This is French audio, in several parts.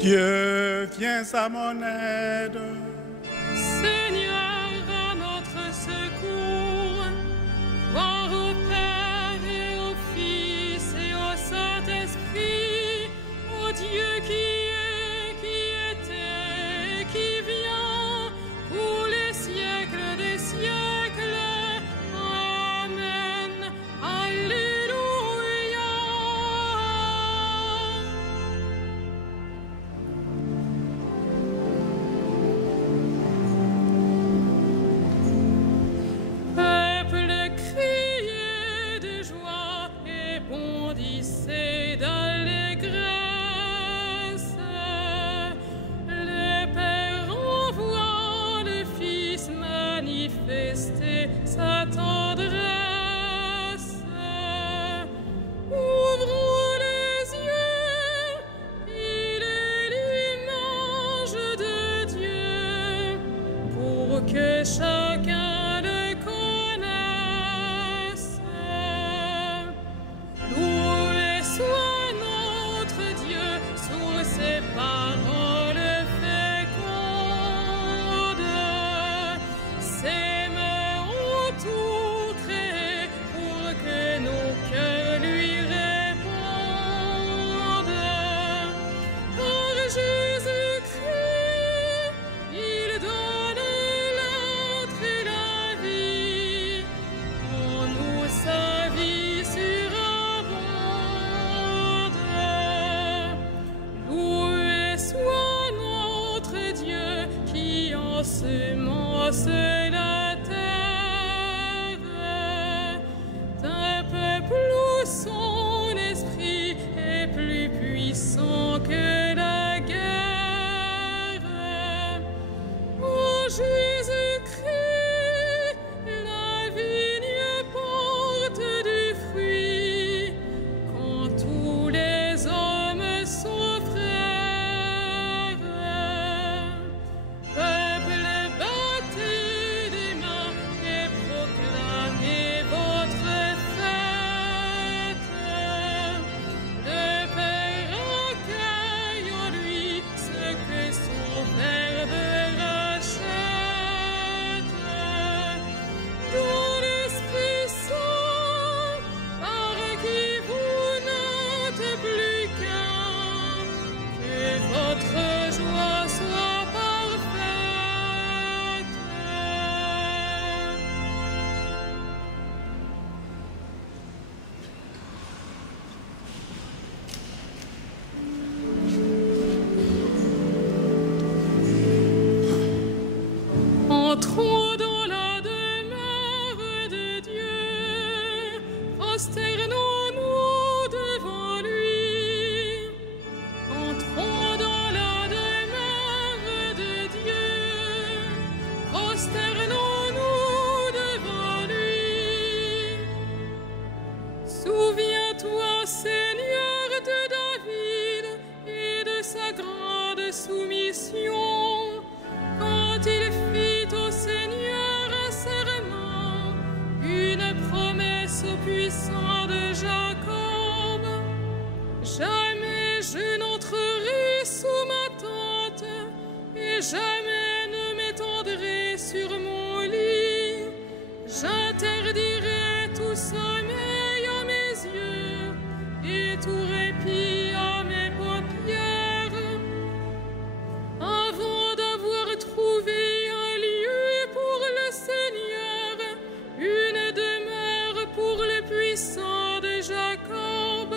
Dieu, viens à mon aide. Seigneur, à notre secours. Gloire au Père et au Fils et au Saint-Esprit, au Dieu qui est, qui était, qui vient, pour les siècles des siècles. Amen. Alléluia. Peuple, criez de joie et bondissez d'allégresse. Le Père envoie le Fils manifester sa tendresse. Ouvrons les yeux, il est l'image de Dieu, pour que chacun le connaisse. Loué soit notre Dieu sur ses paroles fécondes. Ses mains ont tout créé pour que nos cœurs lui répondent. Par Jésus-Christ, il donne l'être et la vie. En nous sa vie surabonde. Loué soit notre Dieu qui ensemence la terre. D'un peuple où son esprit est plus puissant que la guerre. Oh Jésus-Christ, la vigne porte du fruit quand tous les hommes sont frères. Peuple, battez des mains et proclamez votre fête. Le Père accueille en lui ce que son Verbe rachète. Dans l'Esprit Saint, par qui vous n'êtes plus qu'un, que votre joie soit parfaite. Entrons dans la demeure de Dieu, prosternons-nous devant lui. Entrons dans la demeure de Dieu, prosternons-nous devant lui. Souviens-toi, Seigneur, de David et de sa grande soumission, quand il fit au Seigneur un serment, une promesse au puissant de Jacob. Jamais je n'entrerai sous ma tente, et jamais ne m'étendrai sur mon lit. J'interdirai tout sommeil à mes yeux, et tout répit à mes paupières, avant d'avoir trouvé un lieu pour le Seigneur, une demeure pour le puissant de Jacob.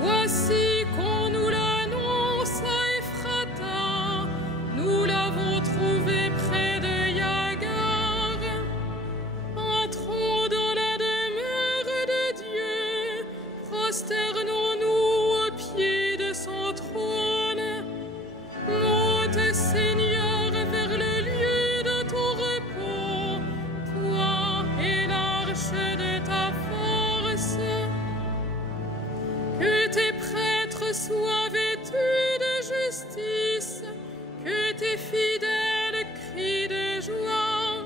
Voici qu'on nous l'annonce à Ephrata, nous l'avons trouvé près de Yagar. Entrons dans la demeure de Dieu, prosternons-nous au pied de son trône. Monte, Seigneur, vers le lieu de ton repos, toi et l'arche de ta force. Que tes prêtres soient vêtus de justice, que tes fidèles crient de joie.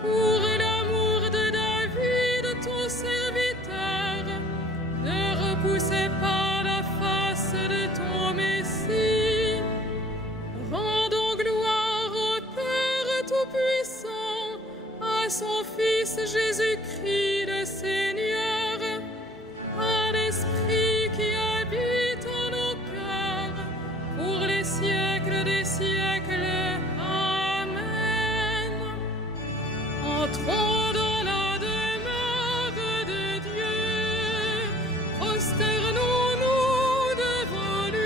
Pour l'amour de David, ton serviteur, ne repoussez pas la face de ton Messie. Fils Jésus-Christ le Seigneur, à l'Esprit qui habite en nos cœurs, pour les siècles des siècles. Amen. Entrons dans la demeure de Dieu, prosternons-nous devant lui.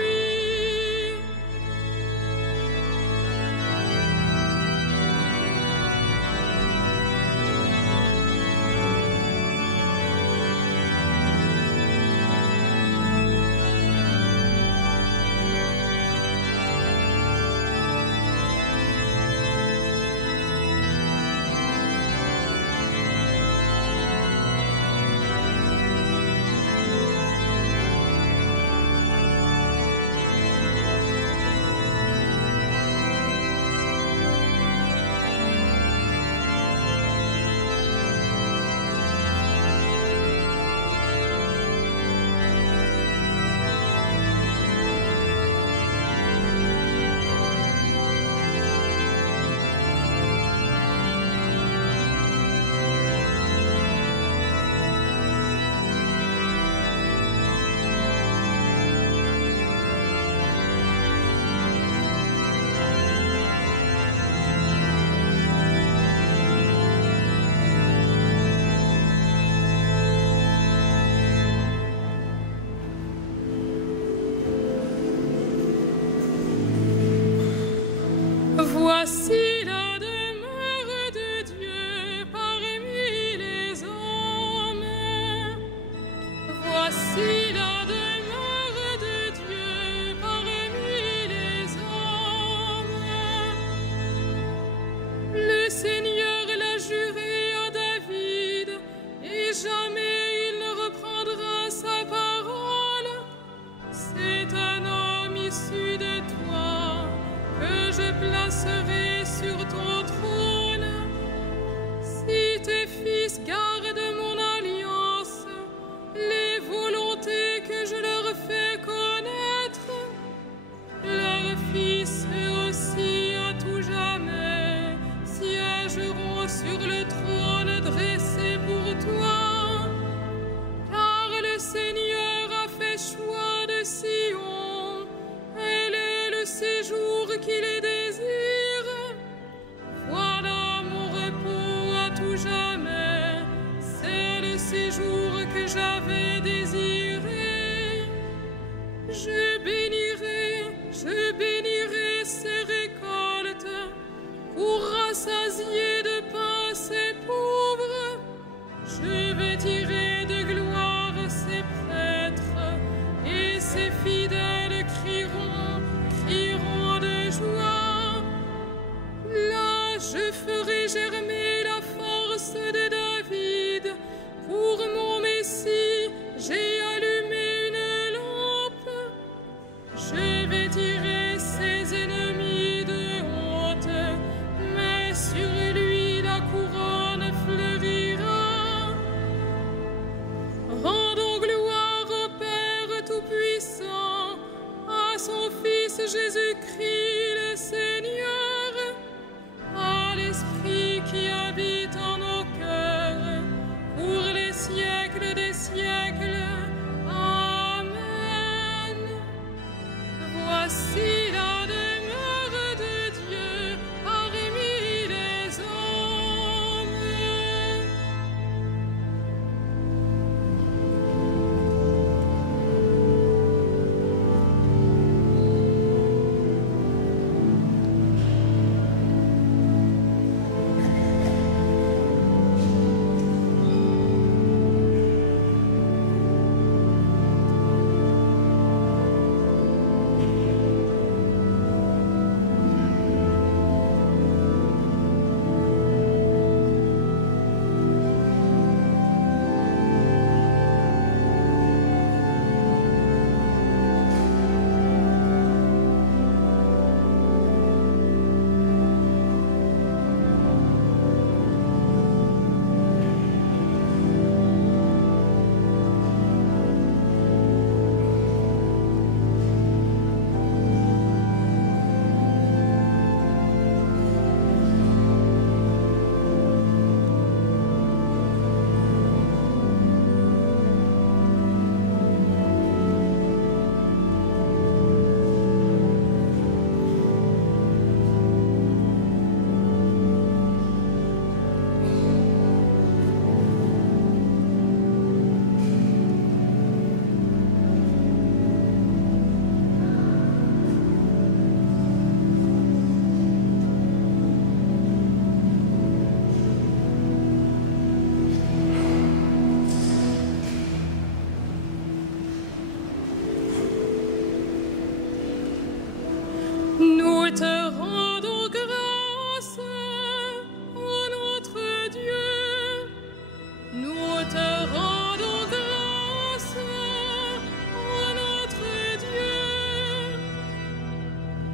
Voici la demeure de Dieu parmi les hommes. Voici la demeure de Dieu parmi les hommes. Le Seigneur l'a juré à David, et jamais il ne reprendra sa parole. C'est un homme issu de toi que je placerai sur ton trône. Si tes fils gardent mon alliance, les volontés que je leur fais connaître, leurs fils eux aussi à tout jamais siégeront sur le trône dressé pour toi. Car le Seigneur a fait choix de Sion, elle est le séjour qu'il est désire. Voilà mon repos à tout jamais, c'est le séjour que j'avais désiré. Je bénirai ses récoltes pour rassasier de pain ses pauvres. Je vêtirai de gloire ses prêtres, et ses fidèles crieront de joie. Là, je ferai germer la force de David. Pour mon Messie, j'ai allumé une lampe. Je vêtirai ses ennemis de honte, mais sur lui la couronne fleurira. Rendons gloire au Père Tout-Puissant, à son Fils Jésus-Christ le Seigneur, à l'Esprit qui habite en nos cœurs, pour les siècles des siècles. Amen. Voici la demeure de Dieu parmi les hommes. te rendons grâce, ô notre Dieu. Nous te rendons grâce, ô notre Dieu.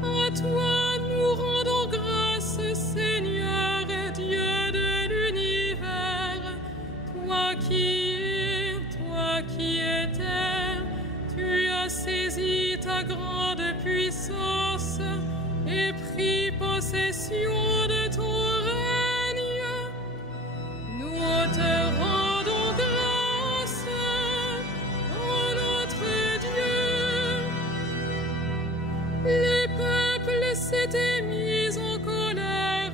À toi nous rendons grâce, Seigneur, Dieu de l'univers. Toi qui étais, tu as saisi ta grande puissance et pris possession de ton règne. Nous te rendons grâce, ô notre Dieu. Les peuples s'étaient mis en colère,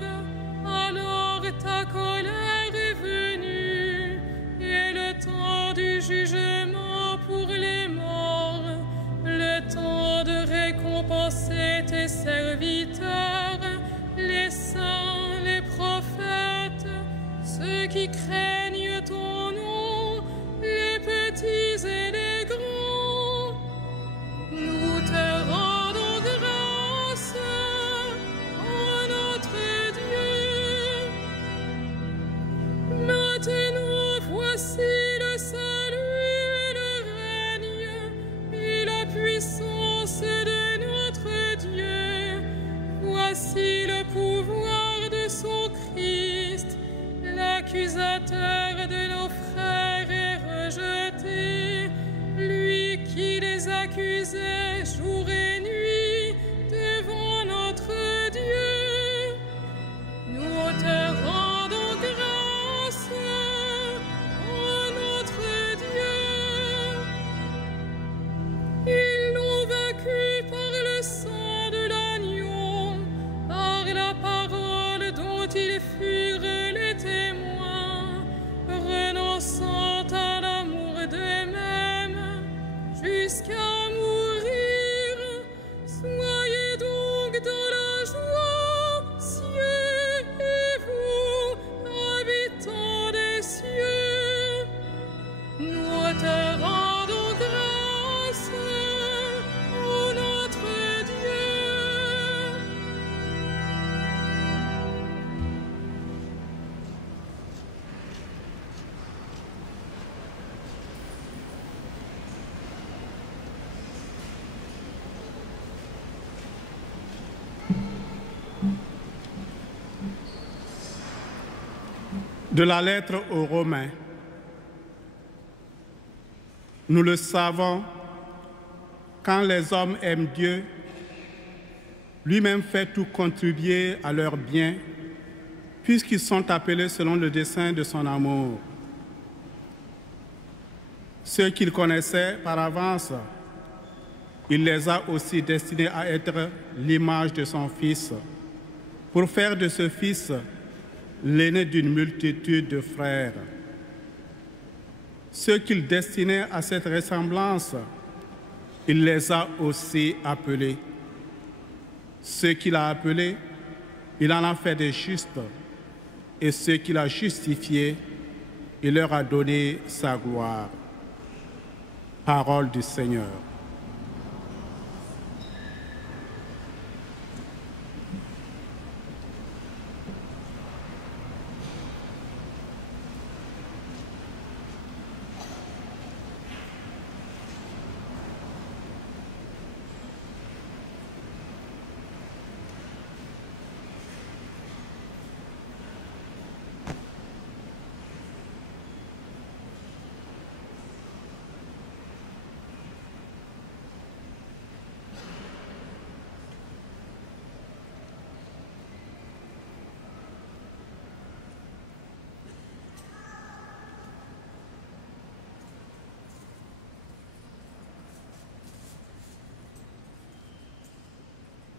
alors ta colère est venue, et le temps du jugement pour les morts, le temps de récompenser tes serviteurs, les saints, les prophètes, ceux qui craignent ton nom, les petits et les grands. Nous te rendons grâce, ô notre Dieu. Maintenant, voici le salut et le règne et la puissance de notre Dieu. Voici le pouvoir de son Christ. L'accusateur de nos frères est rejeté, lui qui les accusait jour et nuit devant notre Dieu. Nous te rendons grâce, ô notre Dieu. Ils l'ont vaincu par le sang de l'agneau, par la parole dont ils furent les témoins, renonçant à l'amour d'eux-mêmes jusqu'à mourir. Soyez donc dans la joie, cieux et vous, habitants des cieux. Nous te rendons grâce, ô notre Dieu. De la lettre aux Romains. Nous le savons, quand les hommes aiment Dieu, lui-même fait tout contribuer à leur bien, puisqu'ils sont appelés selon le dessein de son amour. Ceux qu'il connaissait par avance, il les a aussi destinés à être l'image de son Fils, pour faire de ce Fils l'aîné d'une multitude de frères. Ceux qu'il destinait à cette ressemblance, il les a aussi appelés. Ceux qu'il a appelés, il en a fait des justes, et ceux qu'il a justifiés, il leur a donné sa gloire. Parole du Seigneur.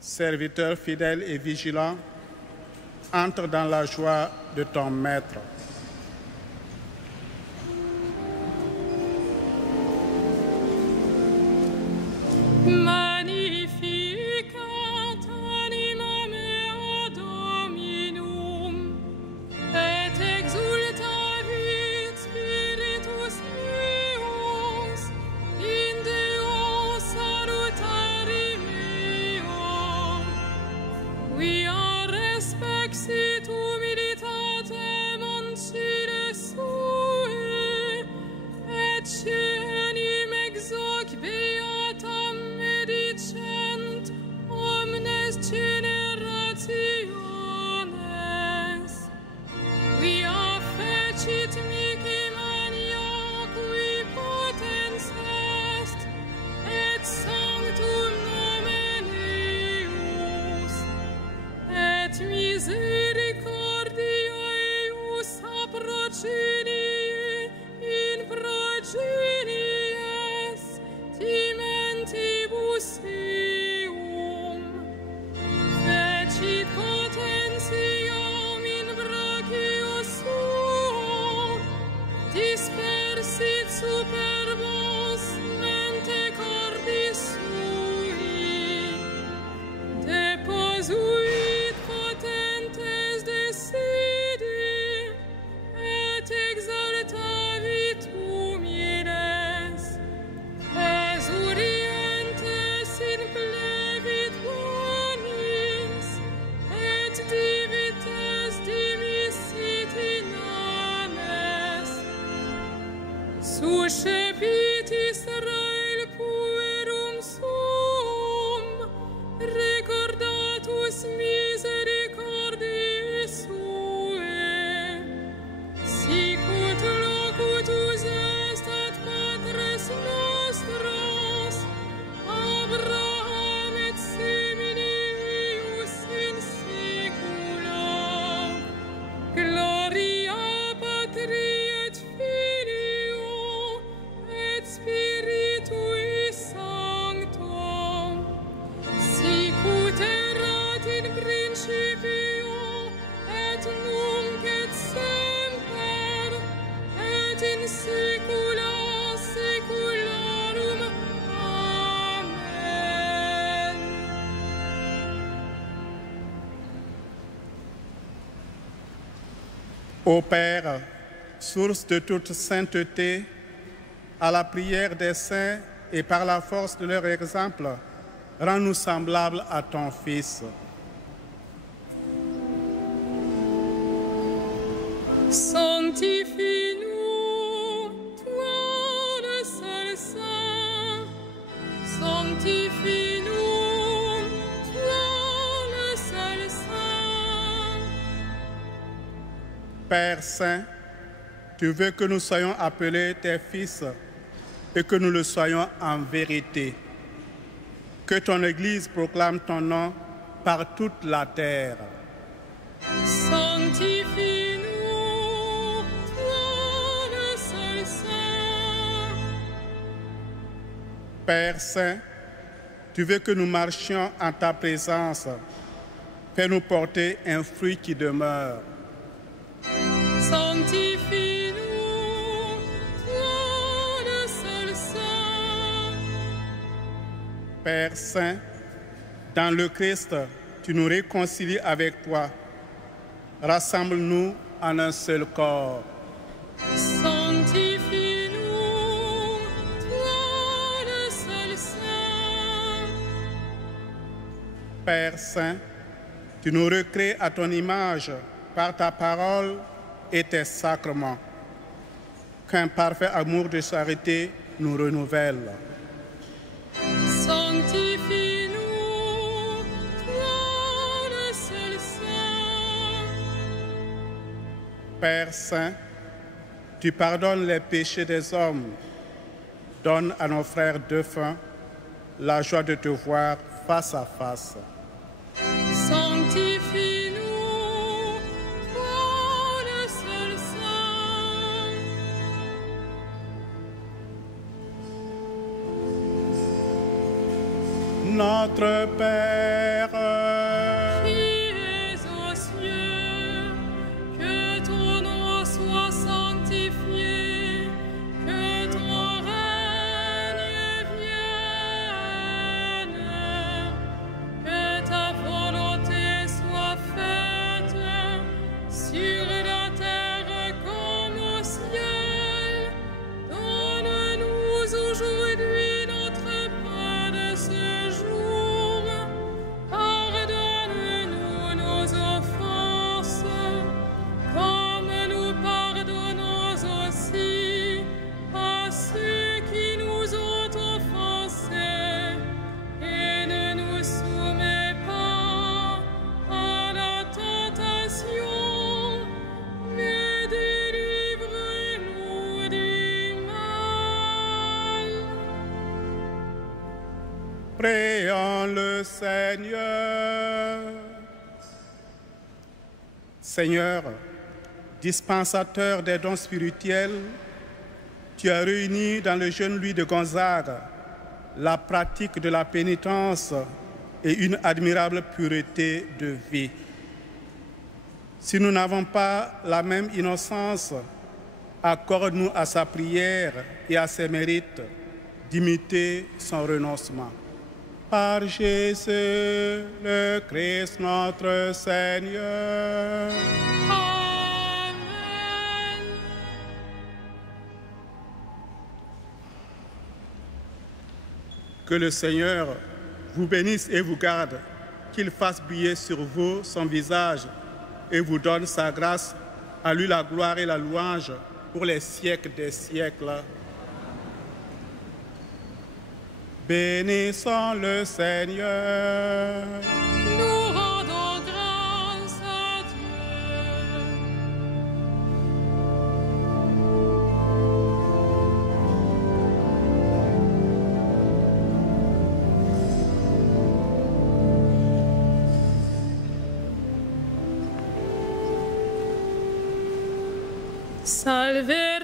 Serviteur fidèle et vigilant, entre dans la joie de ton Maître. Magnificat animam meo Dominum, et exultavit Spiritus meus, in Deo salutari meo. Uscepit Israel puerum sum, recordatus misericordiae suae, sic ut locutus est ad patres nostros, Abraham et semini eius in saecula. Gloria Patri et Filio et Spiritui Sancto, sic ut erat in principio et nunc et semper et in saecula saeculorum. Amen. Ô Père, source de toute sainteté, à la prière des saints et par la force de leur exemple, rends-nous semblables à ton Fils. Sanctifie-nous, toi le seul saint. Sanctifie-nous, toi le seul saint. Père saint, tu veux que nous soyons appelés tes fils et que nous le soyons en vérité. Que ton Église proclame ton nom par toute la terre. Sanctifie-nous, toi le seul saint. Père saint, tu veux que nous marchions en ta présence. Fais-nous porter un fruit qui demeure. Sanctifie-nous, toi le seul saint. Père saint, dans le Christ, tu nous réconcilies avec toi. Rassemble-nous en un seul corps. Sanctifie-nous, toi le seul saint. Père saint, tu nous recrées à ton image par ta parole et tes sacrements. Qu'un parfait amour de charité nous renouvelle. Sanctifie-nous, toi le seul saint. Père saint, tu pardonnes les péchés des hommes. Donne à nos frères défunts la joie de te voir face à face. Sanctifie-nous, toi le seul saint. Notre Père, Qui es aux cieux, que ton nom soit sanctifié, que ton règne vienne, que ta volonté soit faite sur la terre comme au ciel. Donne-nous aujourd'hui notre pain de ce jour. Pardonne-nous nos offenses, comme nous pardonnons aussi à ceux qui nous ont offensés. Et ne nous soumets pas à la tentation, mais délivre-nous du mal. prions le Seigneur. Seigneur, dispensateur des dons spirituels, tu as réuni dans le jeune Louis de Gonzague la pratique de la pénitence et une admirable pureté de vie. Si nous n'avons pas la même innocence, accorde-nous à sa prière et à ses mérites d'imiter son renoncement. Par Jésus le Christ notre Seigneur. Amen. Que le Seigneur vous bénisse et vous garde, qu'il fasse briller sur vous son visage et vous donne sa grâce. À lui la gloire et la louange pour les siècles des siècles. Bénissons le Seigneur. Nous rendons grâce à Dieu. Salve